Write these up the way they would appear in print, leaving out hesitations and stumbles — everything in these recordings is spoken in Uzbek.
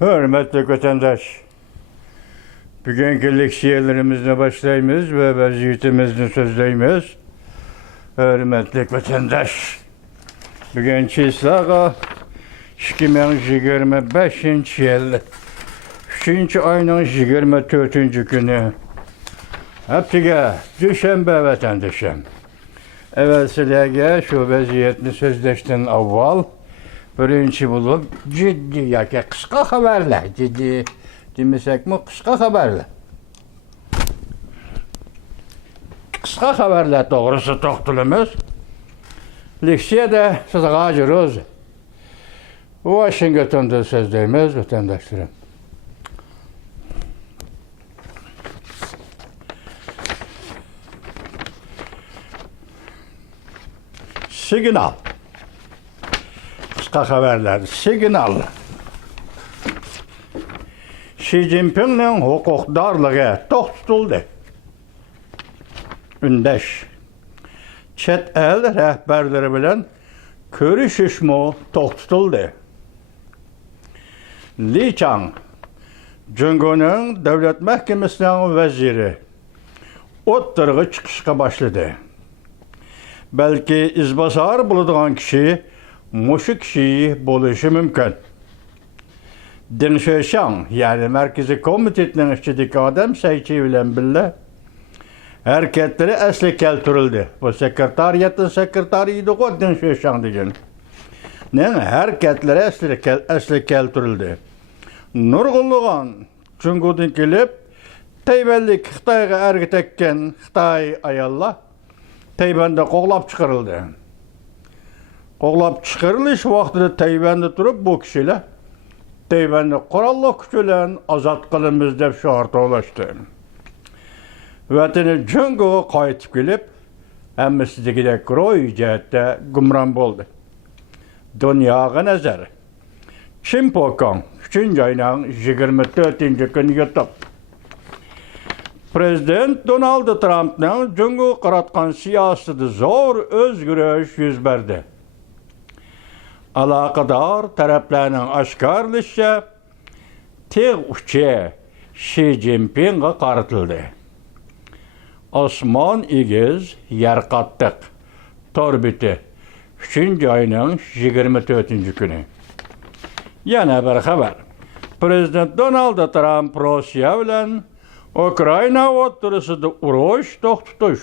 Hürmetli vatandaş, bugünkü leksiyelerimizle başlayımız ve vaziyetimizni sözleyimiz. Hürmetli vatandaş, bugünkü islağa 2025 yıl 3. ayının 24. günü heptige düşenbe vatandaşım. Evvelsilege şu vaziyetini sözleşten avval birinci bulup ciddi yoki qisqa haberler, ciddi demesekmi qisqa haberler. Qisqa haberler doğrusu to'xtalamiz. Leksiyada sizga ajroz Washington'da so'zlaymiz vatandaşlarım. Signal. Qisqa haberler. Signal. Xi Jinping'nin huquqdorligi to'xtatildi. Ündeş. Chet el rehberleri bilen görüşüşmü to'xtatildi. Li Chang, Jungo'nun Devlet Mahkemesi'nin veziri, o'ttirg'i chiqishga başladı. Belki izbasar buladigan kişi mushu kishi bo'lishi mumkin. Deng Xuexiang, yani Merkezi Komitetinin ichidagi odam saychi bilan birga hareketleri esli keltirildi. Bu sekretariyatın sekreteriydi o Deng Xuexiang degan. Ne hareketleri esli keltirildi. Nurg'unlagan Jungo'dan kelib Tayvanlik Xitoyga ergi tekkan Xitoy ayollar Tayvanda qo'g'lab chiqarildi. Qo'g'lab chiqarilish vaqtida Tayvanda turib bu kishilar Tayvanni qurolli kuch bilan ozod qilamiz deb shior to'lashdi. Vatani Jungo'ga qaytib kelib, hammasidagidek ro'y jihatda gumron bo'ldi. Dunyoga nazar. Chimpokong 3. ayning 24. kuni yutib. Prezident Donald Trump'ning Jungo'ga qaratgan siyosatida zo'r o'zgarish yuz berdi. Aloqador taraflarning oshkorlashicha teg uchi Xi Jinpingga qaratildi. Osmon egiz, yer qattiq. Torbiti 3. ayning 24. kuni. Yana bir xabar. Prezident Donald Trump Rossiya bilan Ukraina o'rtasida urush to'xtatish.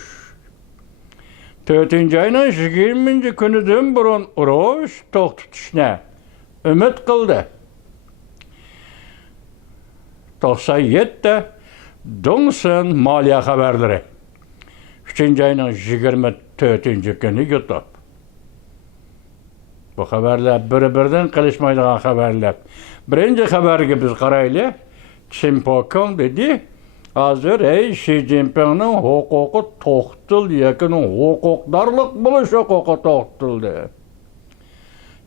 4. ayning 20. kunidan burun urush to'xtatishni umid qildi. 97 Dongsun moliya xabarlari 3. ayning 24. kuni yutib. Bu xabarlar bir-biridan qilishmaydigan xabarlar. Birinchi xabarga biz qaraylik. Chimpokong dedi. Hozir Xi Jinpingning huquqi to'xtatildi, yoki huquqdorlik bo'lish huquqi to'xtatildi.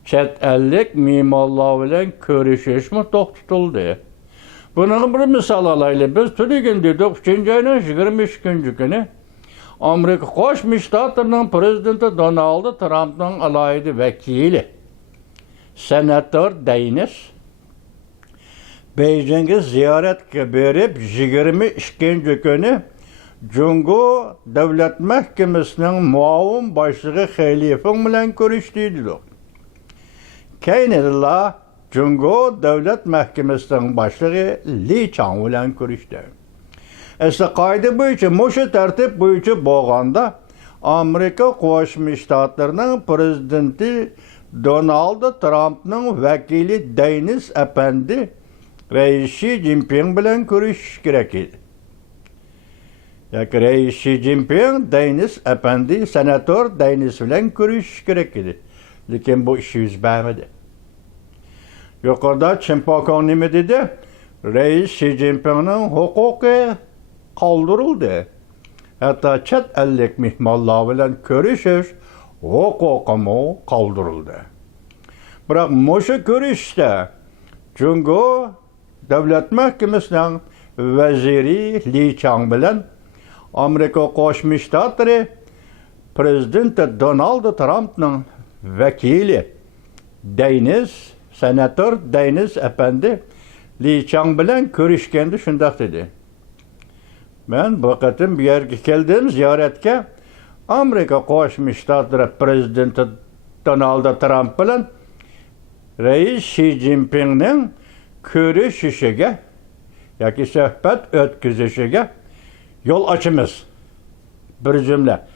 Chet ellik me'morlar bilan ko'rishishmi to'xtatildi. Buning bir misol olaylik. Biz tugagan dedik 3. ayning 22. kuni Amerika Qo'shma Shtatlarining prezidenti Donald Trumpning alohida vakili senator Deynis Beijing'e ziyaretga berip 22. kuni Jungo Devlet Mahkemesi'nin muavin başlığı Xi Feng bilan ko'rishdi. Keyin Jungo Devlet Mahkemesi'nin başlığı Li Chang bilan ko'rishdi. Esa qoida bo'yicha, mushu tartib bo'yicha bo'lganda Amerika Qo'shma Shtatlarining prezidenti Donald Trumpning vakili Deynis Efendi Xi Jinping bilan ko'rishish kerak edi. Yoki Xi Jinping Deynis Efendi senator Deynis bilan ko'rishish kerak edi. Lekin bu ish yuz bermadi. Yuqorida Chimpokong nima dedi? Xi Jinpingning huquqi qoldirildi. Hatto chet ellik mehmonlar bilan ko'rishish huquqimi qoldirildi. Biroq mushu ko'rishda Jungo Devlet Mahkemesi'nin veziri Li Chang bilan Amerika Qo'shma Shtatlari prezidenti Donald Trump'ning vakili Deynis, senator Deynis Efendi Li Chang bilan ko'rishganda shundoq dedi. Men bu qatim bu yerga keldim ziyoratga. Amerika Qo'shma Shtatlari prezidenti Donald Trump bilan Reis Xi Jinpingning ko'rishishiga yoki suhbat o'tkazishiga yo'l ochamiz. Bir jumla.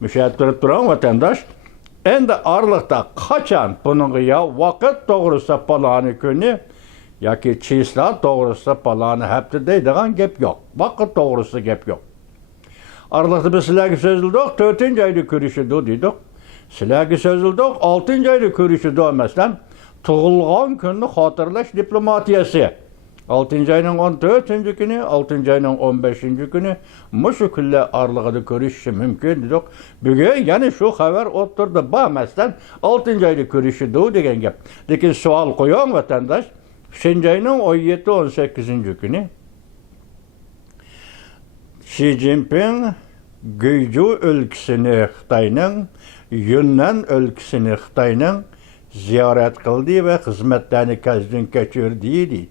Müşahit turan vatandaş, endi arlıqda qachon buningga ya vaqt to'g'risida palani kuni yoki chisla to'g'risida palani hafta deydigan gap yo'q. Vaqt to'g'risida gap yo'q. Arlıqda biz sizlarga so'zildik, 4-oyda ko'rishdi dedik. Sizlarga so'zildik, 6-oyda ko'rishdi emasdan tug'ilgan kunni xotirlash diplomatiyasi. 6-oyning 14-kuni, 6-oyning 15-kuni mushu kunlar aralığında ko'rishishi mumkin dedik. Bugun yana shu xabar o'tirdi bo'lmasdan 6-oyda ko'rishdi degan gap. Lekin savol qo'ying vatandosh, 5-oyning 17-18-kuni Xi Jinping Guizhou o'lkasini Xitoyning, Yunnan o'lkasini Xitoyning ziyorat qildi va xizmatlarni ko'zdan kechirdi deydi.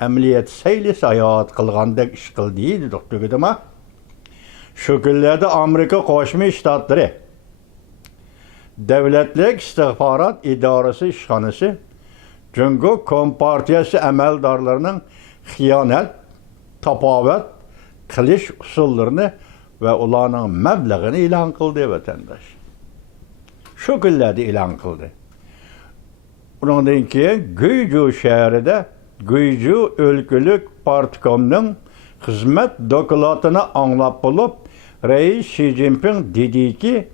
Amaliyat sayli sayohat qilgandek ish qildi dedik tugudimi? Shu kunlarda Amerika Qo'shma Shtatlari Davlatlik istixborot idorasi ishxonasi Jungo Kompartiyasi amaldorlarining xiyonat, tapovat qilish usullarini va ularning mablag'ini e'lon qildi vatandosh. Shu kunlarda e'lon qildi. Undan keyin Guizhou shahrida Guizhou o'lkalik partkomning xizmat dokladini anglab bo'lib, Reis Xi Jinping dediki,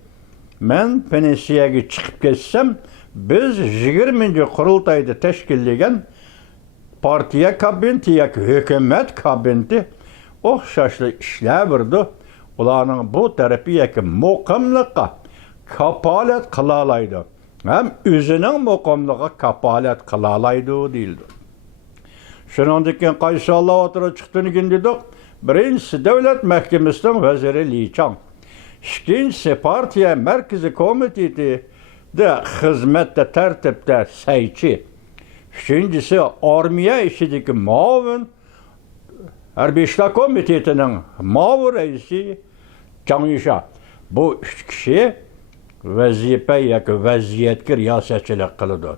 men pensiyaga chiqib ketsam, biz 20-qurultayda tashkillagan partiya kabineti yoki hukumat kabineti o'xshashli ishlar birdi. Ularning bu tarafi yoki muqimlikqa kapolat qila oladi. Ham o'zining muqimligiga kapolat qila oladi deyildi. Shundan keyin qaysi Alloh o'tira chiqdinikin dedik. Birinchisi davlat mahkamasining vaziri Li Chang. Ikkinchisi partiya markaziy komitetida xizmatda tartibda saychi. Uchinchisi armiya ishidagi muavin harbiy ishlar komitetining muavin raisi Chang Yisha. Bu 3 kishi vazifa yoki vaziyatga riyosatchilik qiladi.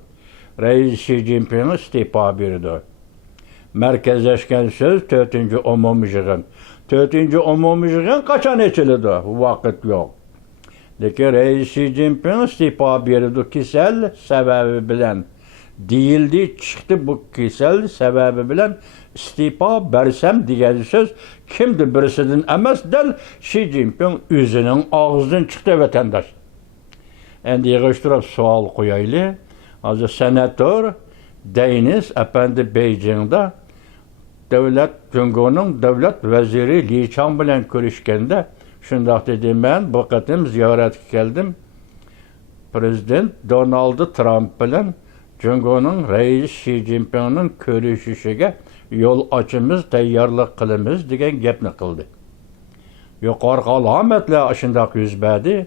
Reis Xi Jinping iste'fo berdi. Markazlashgan so'z 4-umumiy yig'in. 4-umumiy yig'in qachon ochiladi? Vaqt yo'q. Lekin Reis Xi Jinping iste'fo berdi kasal sababi bilan. Deyildi, chiqdi bu kasal sababi bilan iste'fo bersam degan so'z kimdir birisidan emas, dal Xi Jinping o'zining og'zidan chiqdi vatandosh. Endi yig'ishtirib savol qo'yaylik. Hozir senator Deniz Efendi Beijing'da Jungo'ning davlat vaziri Li Chang bilan ko'rishganda shundoq dedi, men bu qatim ziyoratga keldim. Prezident Donald Trump bilan Jungo'ning Reis Xi Jinpingning ko'rishishiga yo'l ochimiz, tayyorlik qilamiz degan gapni qildi. Yuqori alomatlar shundoq yuz berdi.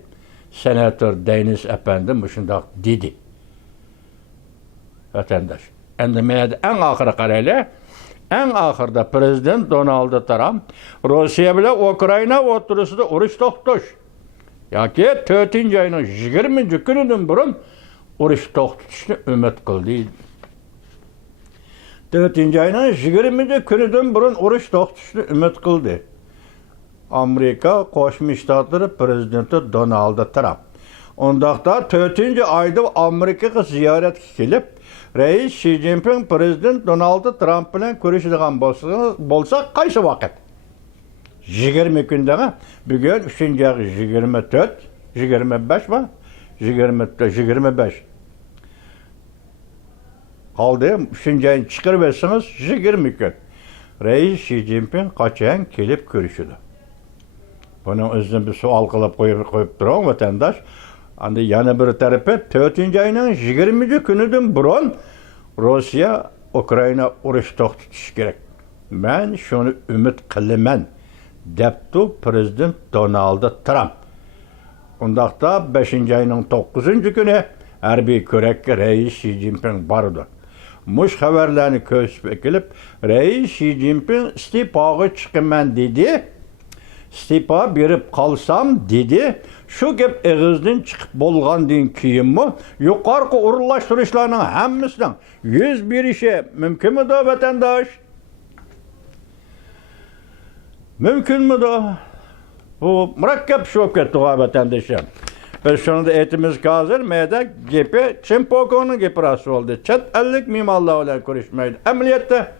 Senator Deniz Efendi shundoq dedi. Vatandaş. Endi men en oxiri qaraylik. En oxirida prezident Donald Trump Rossiya bilan Ukraina o'rtasida urush to'xtatish yoki 4-oyning 20-kunidan burun urush to'xtatishni umid qildi. 4-oyning 20-kunidan burun urush to'xtatishni umid qildi. Amerika Qo'shma Shtatlari prezidenti Donald Trump. Ondaqda 4-oyda Amerikaga ziyoratga kelib, Reis Xi Jinping prezident Donald Trump bilan ko'rishadigan bo'lsa, qaysi vaqt? 20 kundagi, bugun 3-24, 25 mi? 25. Qoldi 3-oyni chiqarib bersangiz 20 kun. Reis Xi Jinping qachon kelib ko'rishadi? Buni o'zim bir savol qilib qo'yib turing vatandosh. Endi yana bir tarafi 4-oyning 20-kunidan burun Rossiya Ukraina urush to'xtatish kerak. Men shuni umid qilaman, debdi prezident Donald Trump. Undaqda 5-oyning 9-kuni harbiy ko'rakka Reis Xi Jinping bordi. muş haberlerini kösüp gelip Reis Xi Jinping istifaga çıkıman dedi. İstifa berip kalsam dedi. Şu gep ağızdan çıkıp bolgandan keyin mi yukarı urlaştırışlarının hammasının yüz berişi mümkün mü da vatandaş? Mümkün mü da? Bu murakkab şu ketdi vatandaşım. Biz şunu da etimiz hazır meyda gepi Çimpoko'nun gepi rası oldu. Çet ellik mimallah ile görüşmeydi. Emniyette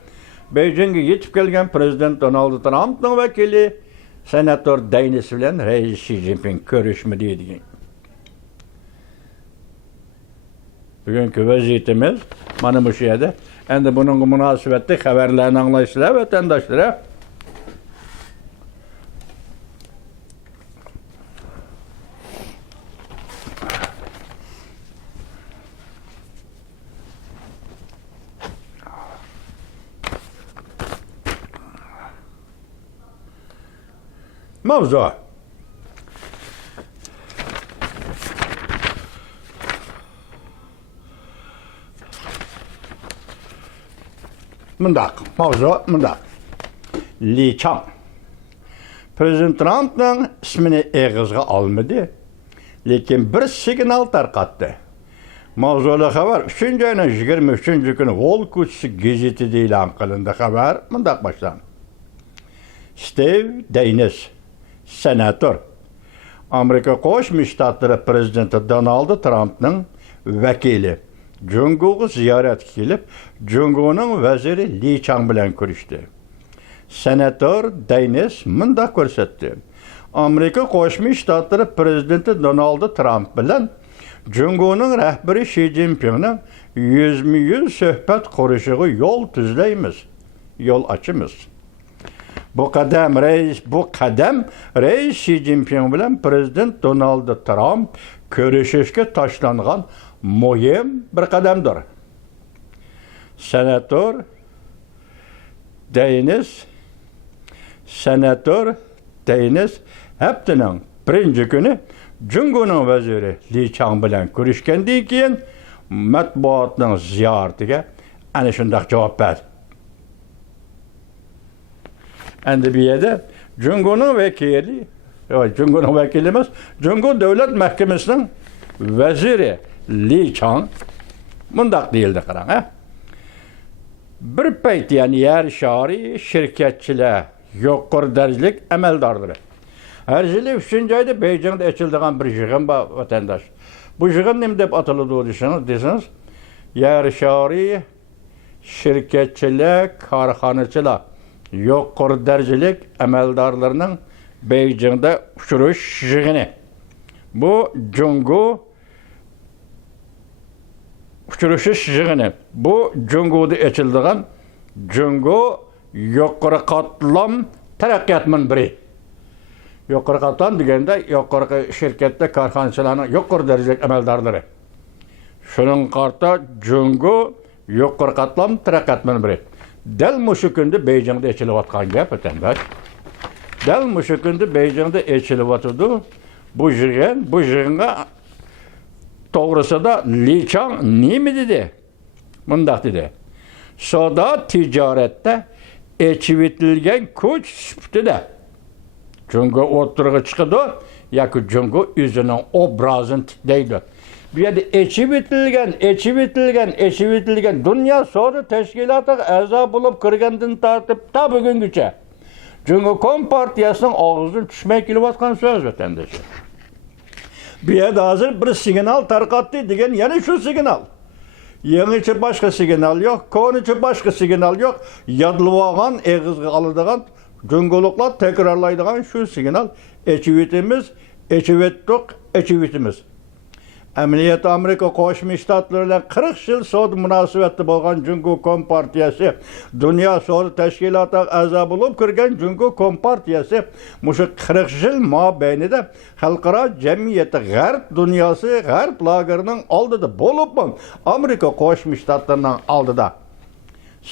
Beijing'e yetip gelgen Prezident Donald Trump'ın vekili Senatör Daynis bilen Reis Xi Jinping görüşmediydi. Bugünkü vaziyetimiz mana bu şeyde. Endi bunun münasebetli haberlerini anlayışlar vatandaşlara. Mavzu. Mavzu mındak. Li Chang. Prezident Trump'ın ismini ağızga almadı. Lekin bir signal tarqatdı. Mavzulu haber 3. ayının 23. günü Wall Kuchisi gazetede ilan qilindi. Haber mındak başlan. Steve Daynis, senatör, Amerika Qo'shma Shtatlari prezidenti Donald Trump'ның vekili. Jungo'ga ziyorat kelib, Jungo'ning vaziri Li Chang bilan ko'rishdi. Senatör Daynis mundaq ko'rsatdi. Amerika Qo'shma Shtatlari prezidenti Donald Trump bilan Jungo'ning rahbari Xi Jinpingning yüz suhbat qurishiga yo'l tuzlaymiz, yo'l ochamiz. Bu kadem Reis Xi Jinping bilan Prezident Donald Trump görüşüşke taşlanğan muhim bir kademdir. Senatör Daynis haftanın birinci günü Jungo'nun vaziri Li Chang bilan görüşkenden keyin matbuotning ziyaratiga ana shunday javob berdi. Endi bu yerda Jungo'ning vekili emas, Jungo Davlat Mahkamasining vaziri Li Chang mundaq deyildi qarang, ha? Bir payt yani yer shari şirketçiler, yuqori darajalik amaldorlari. Her yili 3. ayda Beijing'de açıldıgan bir yig'in bor vatandaş. Bu yig'in nima deb ataladi deseniz, yer shari şirketçiler, korxonachilar, yuqori darajalik amaldorlarning Beijing'de uçuruş yig'ini. Bu Jungo uçuruş yig'ini. Bu Jungo'da açıldıgan Jungo yuqori qatlam taraqqiyot minbari. Yuqori qatlam deganda yuqori şirketde korxonachilarning yuqori darajalik amaldorlari. Şunun qarta Jungo yuqori qatlam taraqqiyot minbari. Dal mushu kunda Beijing'de echilayotgan gap vatandaş. Dal mushu kunda Beijing'de echilayotdi. Bu yig'inga to'g'risida Li Chang nima dedi? Mundaq dedi. Savdo tijoratda echivitilgan kuch sifatida Jungo o'tirg'i chiqadi yoki Jungo o'zining obrazini tiklaydi. Bu yerda echivitilgan Dunyo savdo tashkilotiga a'zo bo'lib kirgandan tortib ta bugungacha Jungo Kompartiyasining og'zidan tushmay kelayotgan so'z vatandoshlar. Bu yerda hozir bir signal tarqatdi degan yana shu signal. Yangicha boshqa signal yo'q, ko'nicha boshqa signal yo'q. Yodlab olgan, eg'izga oladigan, Jungoluqlar takrorlaydigan shu signal echivitimiz. Amaliyot Amerika Qo'shma Shtatlari bilan 40 yil savdo munosabatda bo'lgan Jungo Kompartiyasi, Dunyo savdo tashkilotiga a'zo bo'lib kirgan Jungo Kompartiyasi mushu 40 yil mobaynida xalqaro jamiyati g'arb dunyosi, g'arb lagerining oldida bo'libmi, Amerika Qo'shma Shtatlarining oldida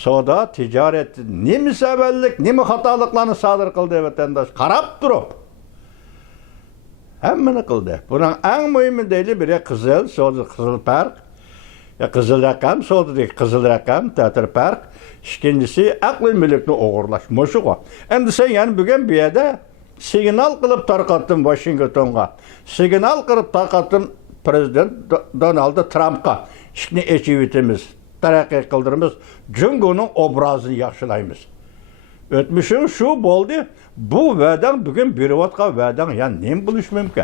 savdo tijorat nima sabablik, nima xatoliklarni sodir qildi vatandosh qarab turib hammani qildi. Bunun en mühimi biri qizil farq. Kızıl rakam, soldaki kızıl rakam, teatr park. İkincisi, aklı mülkünü oğurlaş. Moşu o. Endi sen yani bugün bir yerde signal kılıp tarqattın Washington'a. Signal kılıp tarqattın Prezident Donald Trump'a. Şimdi eçivitimiz, terakki kıldırımız, Cungo'nun obrazını yaxşılayımız. Ötmüşün şu boldu, bu vədən bugün bir vatka vədən, yani neyim buluş mümkün?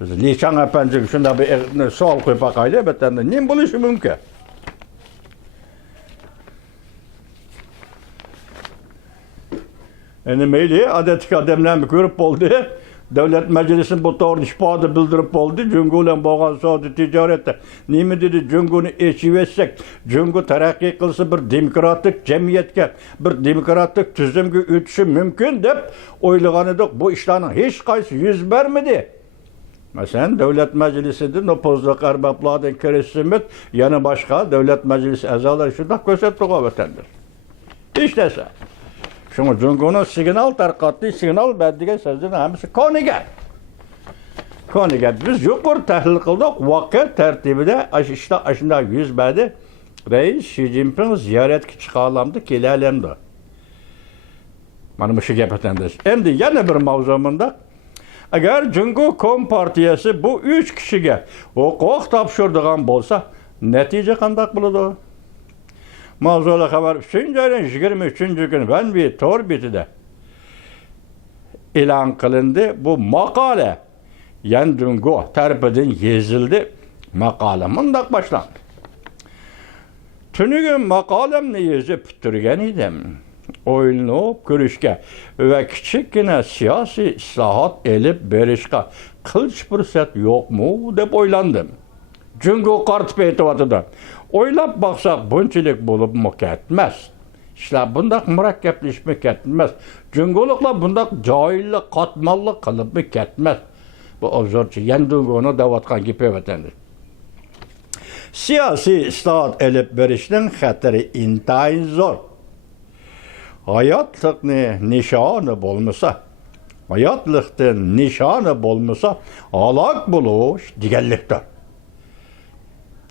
Biz Li Chang efendi şunda bir sual koyup bakayla, betende neyim buluş mümkün? Yani meyli, adetik ademlerini görüp oldu. Devlet Meclisi'nin bu doğru işbadı bildirip oldu. Cungu'yla boğan Saudi ticarette. Neymi dedi, Cungu'nu eşivetsek, Cungu terakki kılsa bir demokratik cemiyetke, bir demokratik tüzümge ütüşü mümkün deyip oylağanıdık. Bu işlerin hiç kaysı yüz vermedi. Mesela Devlet Meclisi'nin o pozluk erbaplardan keresimmet, yanı başka Devlet Meclisi ezaları şurada kösettik o vatandır. İşte şunu Cungu'nun signal tarqattığı signal verdiği sözlerin hepsi konuga. Konuga biz yuqori tahlil qildik. Voqea tartibida işte aşında yüz verdi. Reis Xi Jinping ziyoratga chiqalamdi, kelalamdi. Mana shu gap aytamiz. Endi yana bir mavzumunda agar Jungo Kompartiyasi bu 3 kishiga huquq topshiradigan bo'lsa, natija qanday bo'ladi? Mavzula xabar 3-ayın 23. gün ben bir tor bitide ilan kılındı. Bu makale Yandungo tarafından yazıldı. Makale mındak başlandı. Tünügün makalemni yazıp bitirgen idim. Oylanıp görüşke ve küçükkine siyasi islahat elip berişke kılıç fırsat yok mu dep oylandım. Jungo qartıp aytıvatıda. Oylap baksak bunçilik bulup mu ketmez. İşte bundak murakkepleşme ketmez. Cungolukla bundak cahilli, katmallı kılıp mı ketmez. Bu obzorçu Yandungo'nu davatkan gibi vatandır. Siyasi islahat elip verişinin hatırı intayin zor. Hayatlıkni nişanı bulmasa, hayatlıktan nişanı bulmasa, alak buluş digelliktir.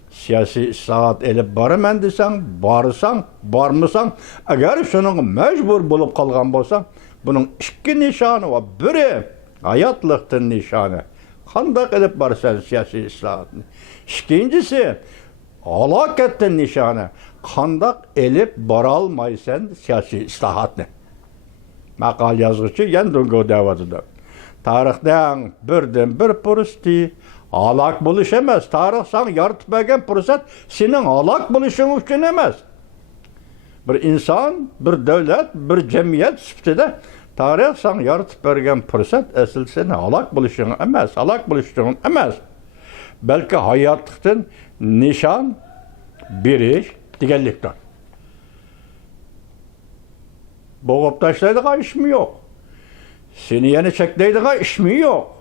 Siyasi islahat elip barımen desen, barısan, barmısan, eğer şunun mecbur bulup kalgan bolsan, bunun iki nişanı var. Biri hayatlıktın nişanı. Kandak elip barısan siyasi islahatını. İkincisi alakettin nişanı. Kandak elip baralmaysan siyasi islahatını. Makal yazgıcı Yandungo davatıdır. Tarihten birden bir pürüstü. Alak buluş emez. Tarih sana yaratmagan fırsat senin alak buluşun için emez. Bir insan, bir devlet, bir cemiyet süptede tarih sana yaratıp bergen fırsat esıl senin alak buluşun emez. Alak buluşun emez. Belki hayatlıktan nişan bir iş digellikten. Boğup taşlaydığa iş mi yok? Seni yeni çekleydiğa iş mi yok?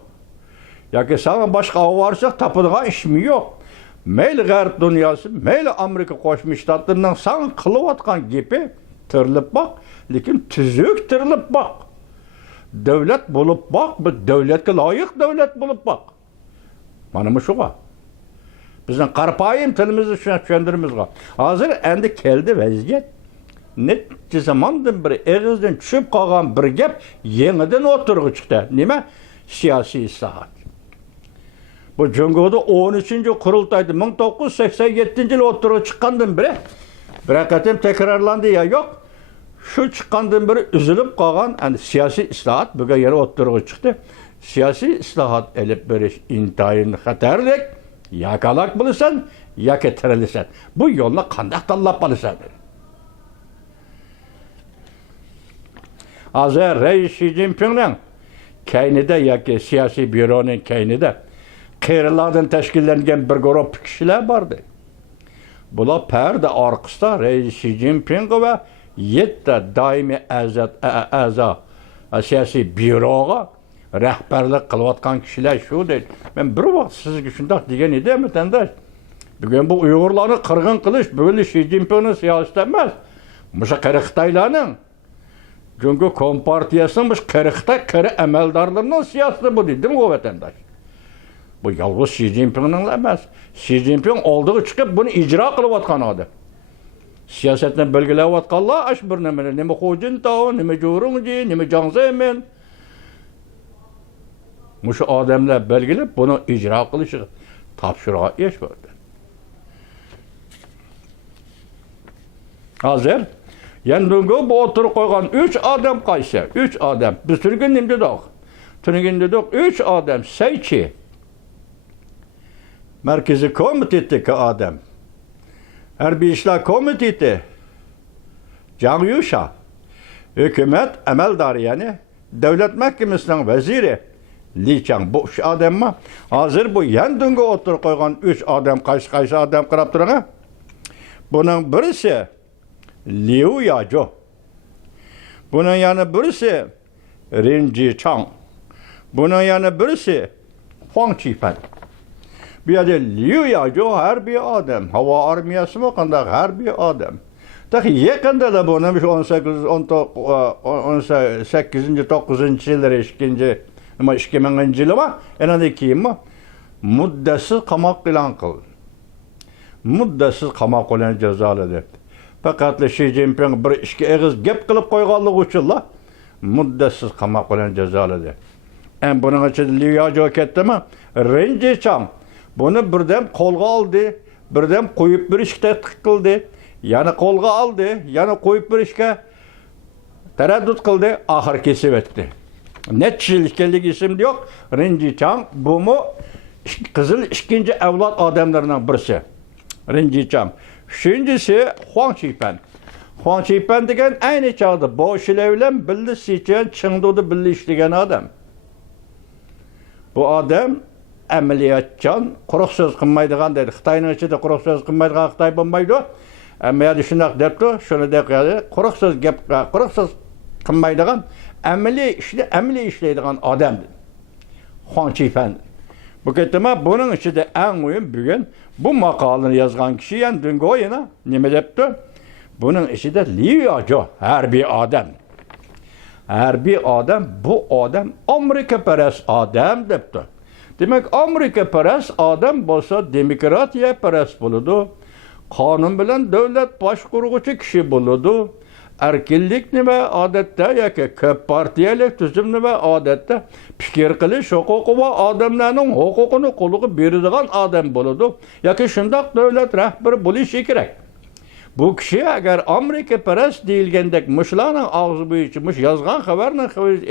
Ya ki sana başka varsa tapıdığa iş mi yok? Meyli Garip dünyası, meyli Amerika Koşmuş Ştatlarından sana kılıvatkan gibi tırılıp bak, lakin tüzük tırılıp bak. Devlet bulup bak, bir devletke layık devlet bulup bak. Bana mı şu var? Bizden karpayım tilimizi düşündürümüz var. Hazır endi keldi vaziyet. Netçe zamandan bir eğizden çöp kalgan bir gep yeniden oturgu çıktı. Nime? Siyasi islahat. Bu Jungo'da 13. kurultaydı. 1987 yıl oturuğa çıkandan beri bir hakatim tekrarlandı ya yok. Şu çıkandan beri üzülüp kalgan yani siyasi islahat bugün yere oturuğa çıktı. Siyasi islahat elip beriş intayın haterlik yakalak bulursan ya keterelisen. Bu yolla kandak tallap bulursan. Hazır Reis Xi Jinping'in kaynide ya ki siyasi büronun kaynide qeyrilardan teşkillengen bir grup kişiler vardı. Bular perde arkasında Reis Xi Jinping ve 7 daimi a'za siyasi büroga rehberlik kılıyatkan kişiler şu değil. Ben bir vaqt sizga şundak degan edim vatandaş. Bugün bu Uygurlarni qirg'in qilish böyle Xi Jinping'in siyosati emas. Musha qari Xitoylarning Jungo Kompartiyasının bu qari Xitoy qari amaldarlarının siyosati bu değil mi o vatandaş? Bu yalnız Xi Jinping'nin emas. Xi Jinping oldiga chiqib buni ijro qilayotgan odam. Siyosatni belgilayotganlar ash bir nima Hu Jintao, nima Zhou Rongji, nima Jiang Zemin. Mushu odamlar belgilab buni ijro qilishi topshiriq ish bo'ldi. Hozir yandugo bu o'tirib qo'ygan 3 odam qaysi? 3 odam. Biz turgan nimdadoq. Turgan dedik 3 odam saychi. Markaziy komitetdagi odam. Harbiy ishlar komiteti. Jiang Yusha. Hukumat amaldori, ya'ni davlat mahkamasining vaziri Li Chang. Bu 3 odammi? Hozir bu yandunga o'tirib qo'ygan 3 odam qaysi odam qarab turanga? Buning birisi Liu Yajou. Bunun yana birisi Ren Zhichang. Bunun yana birisi Huang Qifan. Bu yerda Liu Yajou harbiy odam, havo armiyasi mi qanday harbiy odam. Tahi yaqinda da buni 18-9-yillar 2000-yilmi? Yana keyinmi? Muddasiz qamoq e'lon qildi. Muddasiz qamoq bilan jazoladi. Faqat Xi Jinping bir ishga eg'iz gap qilib qo'yganligi uchun muddasiz qamoq bilan jazoladi. Buning ichida Liu Yajou ketdimi? Ren Zhichang buni birdan qo'lga oldi, birdan qo'yib berishga qildi, yana qo'lga oldi, yana qo'yib berishga taraddud qildi, oxir kesib o'tdi. Necha yil ekanligi esimda yo'q. Ren Zhichang bumi qizil ikkinchi avlod odamlardan birisi. Ren Zhichang. Üçüncüsü Huang Qifan. Huang Qifan degan ayni chog'da boshlar bilan birga Sichuan Chengduda birga ishlagan odam. Bu odam amaliyotchan, quruq so'z qilmaydigan dedi. Xitoyning ichida quruq so'z qilmaydigan Xitoy bo'lmaydi. Amaliyot shunday debdi, shuni deb qo'yadi. Quruq so'z gap, quruq so'z qilmaydigan, amaliy ishlaydigan odam. Huang Qifan. Bu ketma bunun içinde en mühim bugün bu makalını yazgan kişi yani dün goyuna nime depti? Bunun içinde Liu Yajou harbiy odam. Harbiy odam, bu odam Amerikaparast odam depti. Demek Amerikaparast odam bo'lsa demokratiya parast bo'ladi. Qonun bilan davlat boshqaruvchi kishi bo'ladi. Erkinlik nima odatda yoki ko'p partiyalik tuzum nima odatda fikr qilish huquqi va odamlarning huquqini qo'lga beradigan odam bo'ladi yoki shundoq davlat rahbari bo'lishi kerak. Bu kishi agar Amerikaparast deyilgandek mushlarning og'zi bo'yicha mush yozgan xabarni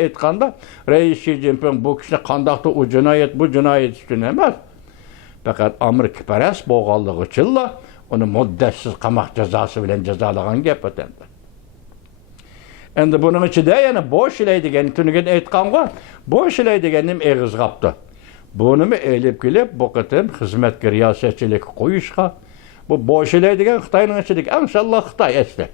aytganda Rais Xi Jinping bu kishini qandoqda u jinoyat bu jinoyat uchun emas. Faqat Amerikaparast bo'lganligi uchun uni muddatsiz qamoq jazosi bilan jazolagan gap o'tadi. Endi bunun içinde yani boş ilaydigan tunigan aytqanga boş ilaydiganim eg'iz qapti. Buni mi elib kelib bu qatim xizmatga riyosatchilik qo'yishga bu bosh ilaydigan Xitoyning ichidagi inshaalloh Xitoy esdi.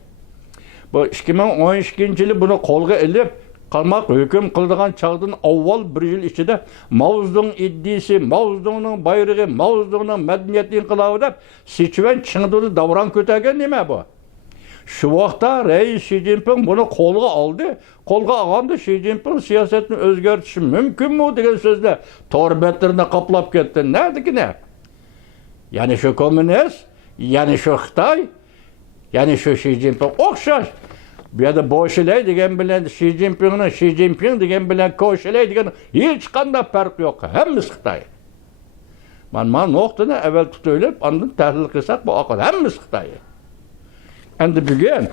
Bu 2012-yili buni qo'lga ilib qamoq hukm qildigan chog'dan avval bir yil ichida Mao Zedong iddisi, Mao Zedongning bayrog'i, Mao Zedongning madaniyat inqilobi deb Sichuan Chengduda davron ko'targan nima bu? Şu vaqtda Rais Xi Jinping bunu qo'lga oldi. Qo'lga olganda Xi Jinping siyosatni o'zgartirishi mumkinmi degan so'zlar torbetlarni qoplab ketdi. Nerdiki? Yani şu komünist, yani şu Xitoy, yani şu Xi Jinping o'xshash. Bu yerda boshilay degan bilan Xi Jinping degan bilan ko'shilay degan hech qanday farq yo'q. Hammasi Xitoy. Men nuqtani avval tutib, ondan tahlil qilsak bu hammasi Xitoy. Endi bugün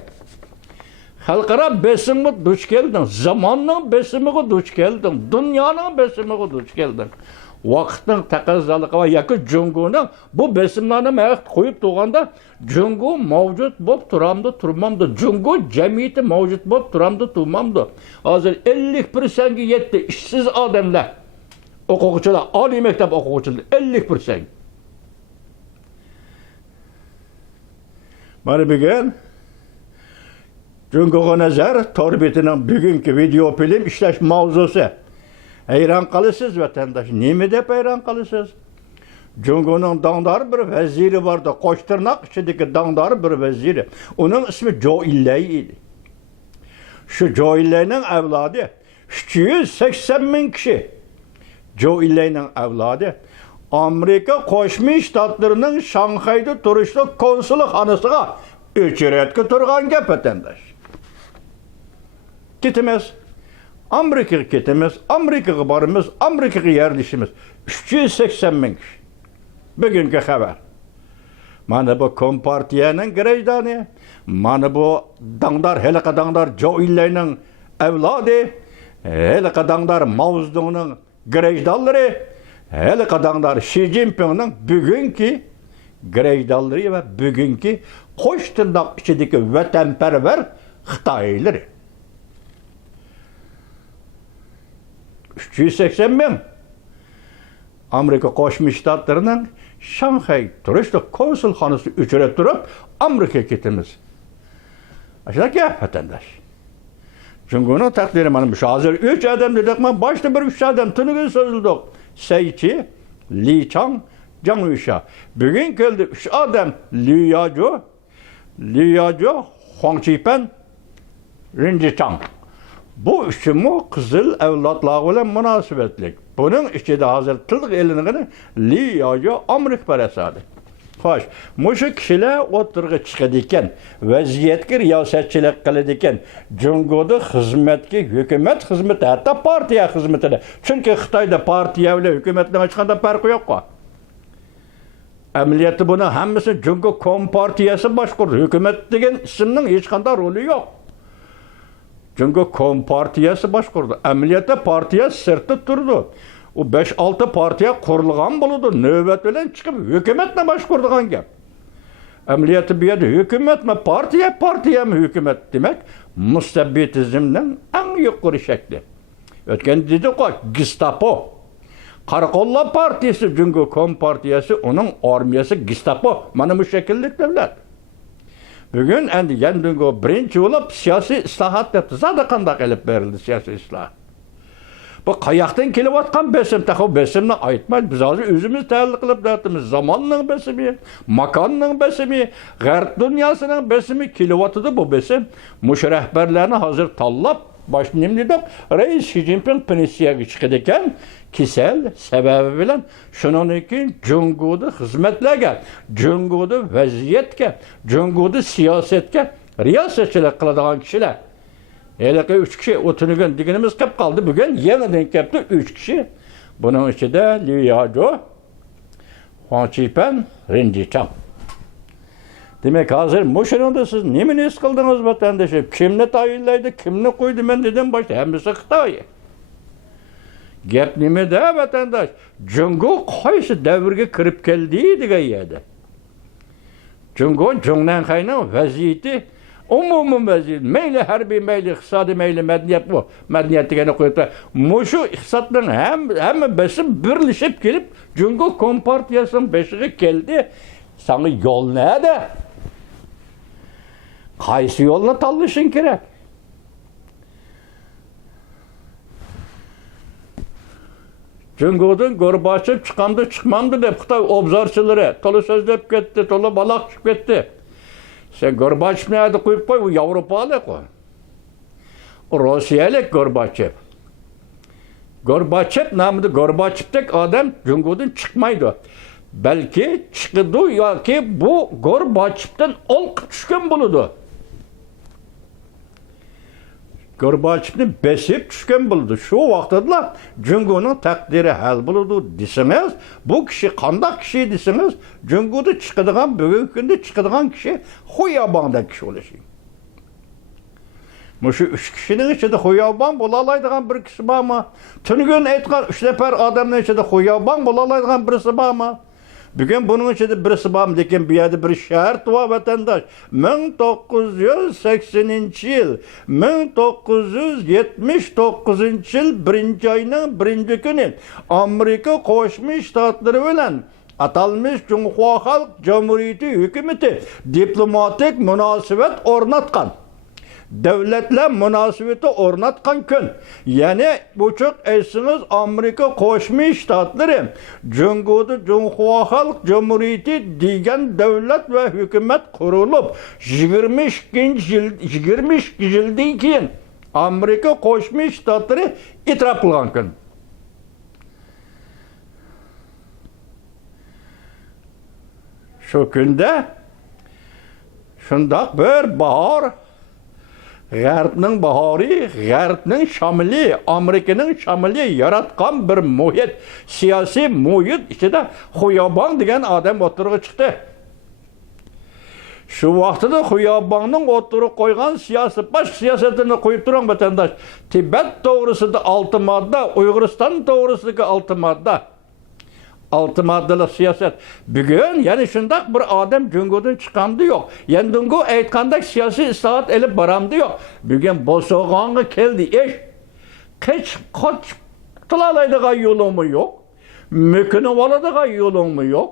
xalqaro besimga duch kelding, zamonning besimiga duch kelding, dunyoning besimiga duch kelding. Vaqtning taqozolig'i va yoki Jungoning bu besimlarni mayaq qo'yib turganda Jungo mavjud bo'lib turamdi, turmamdi. Jungo jamiyati mavjud bo'lib turamdi, turmamdi. Hozir 50% ga yetdi ishsiz odamlar, o'quvchilar, oliy maktab o'quvchilari 50%. Mana bugün Jungo'ga nazar torbetining bugungi video film ishlash mavzusi. Hayron qolasiz vatandosh. Nima deb hayron qolasiz? Jungo'ning dangdor bir vaziri bordi, qo'shtirnoq ichidagi dangdor bir vaziri. Uning ismi Zhou Enlai edi. Shu Zhou Enlaining avlodi 380 ming kishi. Zhou Enlaining avlodi Amerika Qo'shma Shtatlarining Shanxayda turishli konsulxonasiga uchratga turgan gap vatandosh. Ketamiz. Amerikaga ketamiz, Amerikaga boramiz, Amerikaga yerlashamiz. 380 ming kishi. Bugungi xabar. Mana bu Kompartiyaning grajdani, mana bu dangdar, helaqa dangdar Joillayning avlodi, helaqa dangdar Mao Zedongning grajdalları, helaqa dangdar Xi Jinpingning bugungi grajdalları va bugungi qo'sh tirnoq ichidagi vatanparvar Xitoylar. 380 ming Amerika Qo'shma Shtatlarining Shanxay turishli konsulxonasi uchrab turib, Amerikaga ketamiz. Ashuna gap vatandosh. Jungoning taqdiri mana shu hozir 3 odam dedik, men boshda bir 3 odam tuniga so'zildik. Seychi, Li Chang, Zhang Yuxia. Bugun keldi 3 odam, Li Yajou, Huang Qipan, Ren Zhichang. Bu üçümü kızıl evlatlığı bilen münasebetlik. Bunun içinde hazır tılıq elinigini Li Yajou Amerika parasıdır. Xoş, muşu kişiler oturga çıkadiken, vaziyetki riyasetçilik kılıdiken, Jungo'da hizmetki, hükümet hizmeti, hatta partiya hizmetine. Çünkü Xitayda partiya ile hükümetle çıkanda farkı yok mu? Emniyeti bunu hemisi Jungo Kompartiyası başkurdu. Hükümet degen isimnin hiç kanda rolü yok. Çünkü Kompartiyası başkurdu. Emniyete partiya sırtı durdu. O 5-6 partiya kurulgan buludu. Nöbet bilen çıkıp hükümetle başkurduğun gap. Emniyeti bir yerde hükümet mi partiya mı hükümet demek? Mustabbitizmden en yukarı şekli. Ötken dedik o Gestapo. Karakolla partisi çünkü Kompartiyası onun armiyası Gestapo. Mana bu şekillik devlet. Bugün endi yendingo birinci olup siyasi islahat yaptı. Zaten kandak elip verildi siyasi islahat. Bu kayaktan kelivatkan besim, tahu besimle aytmayın. Biz hazır özümüz təhəlli qılıb dağıtımız. Zamanның besimi, makanның besimi, Gərb dünyasının besimi kelivatıdır bu besim. Muş rəhbərlərini hazır tallap, başını nemlidik. Reis Xi Jinping pensiyaga chiqadigan kisel sebebi bilen şunun için Jungo'da hizmetlerge, Jungo'da vaziyetke, Jungo'da siyasetke riyasetçilik kıladigan kişiler. Hele ki 3 kişi oturugan diginimiz kep kaldı. Bugün yeniden kepti 3 kişi. Bunun içinde Li Yajou, Huang Qipan, Ren Zhichang. Demek hazır muşununda siz nemini kıldınız vatandaşım? Kimle tayinlaydı, kimle koydu ben dedim başta. Hemisi Xitay. Gap nimede vatandaş? Jungo qaysi davrga kirib keldi degan yerda. Jungo Jongnanxayning vaziyati umumiy vaziyat. Mayli harbiy, mayli iqtisodiy, mayli madaniyat bu. Madaniyat degani qo'yibdi. Mushu iqtisodning hammasi birlashib kelib Jungo Kompartiyasining beshiga keldi. Sana yo'l nada? Qaysi yo'lni tanlashing kerak? Jungo'dan Gorbachev çıkandı çıkmandı deb Xitoy obzorchilari to'la so'zlab ketdi, to'la baloq chiqib ketdi. Sen Gorbachevni aytib qo'yib qo'y, u Yevropalik o. O Rossiyalik Gorbachev. Gorbachev namida Gorbachevdek odam Jungo'dan chiqmaydi. Belki chiqdi yoki bu Gorbachevdan olqib tushgan bo'ladi. Gorbachevni besib tushgan bo'ldi. Shu vaqtda Jungoning taqdiri hal bo'ladi desangiz, bu kishi qanday kishi desangiz, Jungoda chiqadigan, bugungi kunda chiqadigan kishi Xoyabondagi kishi bo'lishi. Mushu 3 kishining ichida Xoyabon bo'la oladigan bir kishi bormi? Tunugun aytgan 3 nafar odamning ichida Xoyabon bo'la oladigan birisi bormi? Bugün bunun içinde birisi var mı? Lekin bir yerde bir şart var vatandaş. 1980 yıl, 1979 yıl 1. ayının 1. günü Amerika Qo'shma Shtatlari bilan atalmış Cumhuriyet Halk Cumhuriyeti hükümeti diplomatik münasebet o'rnatgan. Devletler münasebeti o'rnatgan kun. Yani bu çok esiniz Amerika Qo'shma Shtatlari Jungo'da Cumhuriyet Halk Cumhuriyeti degan devlet ve hükümet kurulup 22 yıldan keyin Amerika Qo'shma Shtatlari itiraf qilgan kun. Şu günde şundaq bir bahar, G'arbning bahori, G'arbning shamili, Amerikaning shamili yaratgan bir muhit, siyosiy muhit ichida Xuyabon degan odam o'tirg'i chiqdi. Şu vaqtida Xuyabonning o'tirib qo'ygan baş siyosatini qo'yib turing vatandosh. Tibet to'g'risida 6 modda, Uyg'uriston to'g'risidagi 6 modda. 6 moddalik siyosat. Bugun yana shundaq bir odam Jungodan chiqamdi yo'q. Yani Jungo aytgandek siyosiy islohot elib boramdi yo'q. Bugun Boso'g'onga keldi ish. Qoch qilalaydigan yo'limi yo'q. Mükünü oladigan yo'limi yo'q.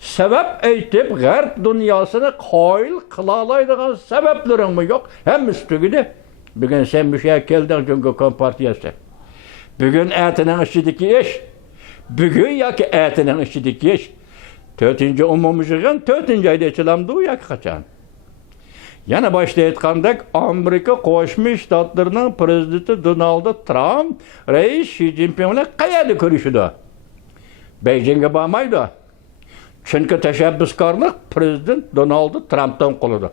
Sebep aytib G'arb dunyosini qoyil qilalaydigan sabablaringmi yo'q? Hammasi tugidi. Bugun sen musha kelding Jungo kompartiyasi. Bugun atining ichidagi ish. Bugun yoki atining ichidagi ish. 4-umumiy yig'in 4-oyda ichilamdi u yoki qachon? Yana boshda aytgandek, Amerika Qo'shma Shtatlarining prezidenti Donald Trump rais Xi Jinping bilan qayerda ko'rishdi? Beijingga bormaydi. Çünkü teşebbüskarlık Prezident Donald Trump'tan qo'lida.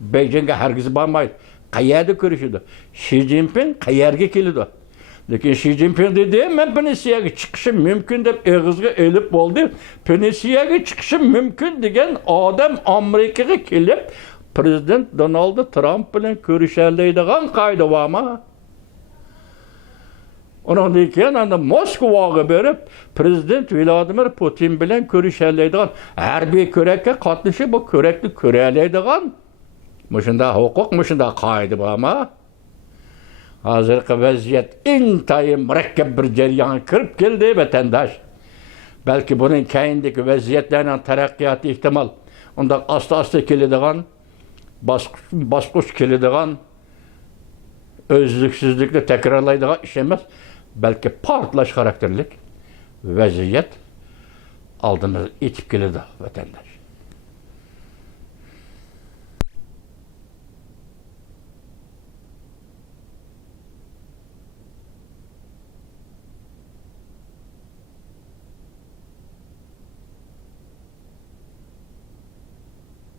Beijingga hargiz bormaydi. Qayerda ko'rishdi? Xi Jinping qayerga keldi? Lekin Xi Jinping dedi, men Pensiyaga chiqishim mumkin deb og'izga elib bo'ldi. Pensiyaga chiqishim mumkin degan odam Amerikaga kelib, Prezident Donald Trump bilan ko'rishalaydigan qoida bormi? Ondan keyin Moskvaga berib, Prezident Vladimir Putin bilan ko'rishalaydigan harbiy ko'rakka qatnashib, bu ko'rakni ko'ralaydigan mushunda huquq, mushunda qoida bormi? Hozirgi vaziyat intayin murakkab bir jarayonga kirib keldi vatandosh. Balki buning keyindagi vaziyatlarning taraqqiyoti ehtimol unda asta-asta keladigan, bosqich keladigan, özlüksüzlükle tekrarlaydığı iş emas, belki partlaş karakterlik vaziyet aldığımız itip geldi vatandaş.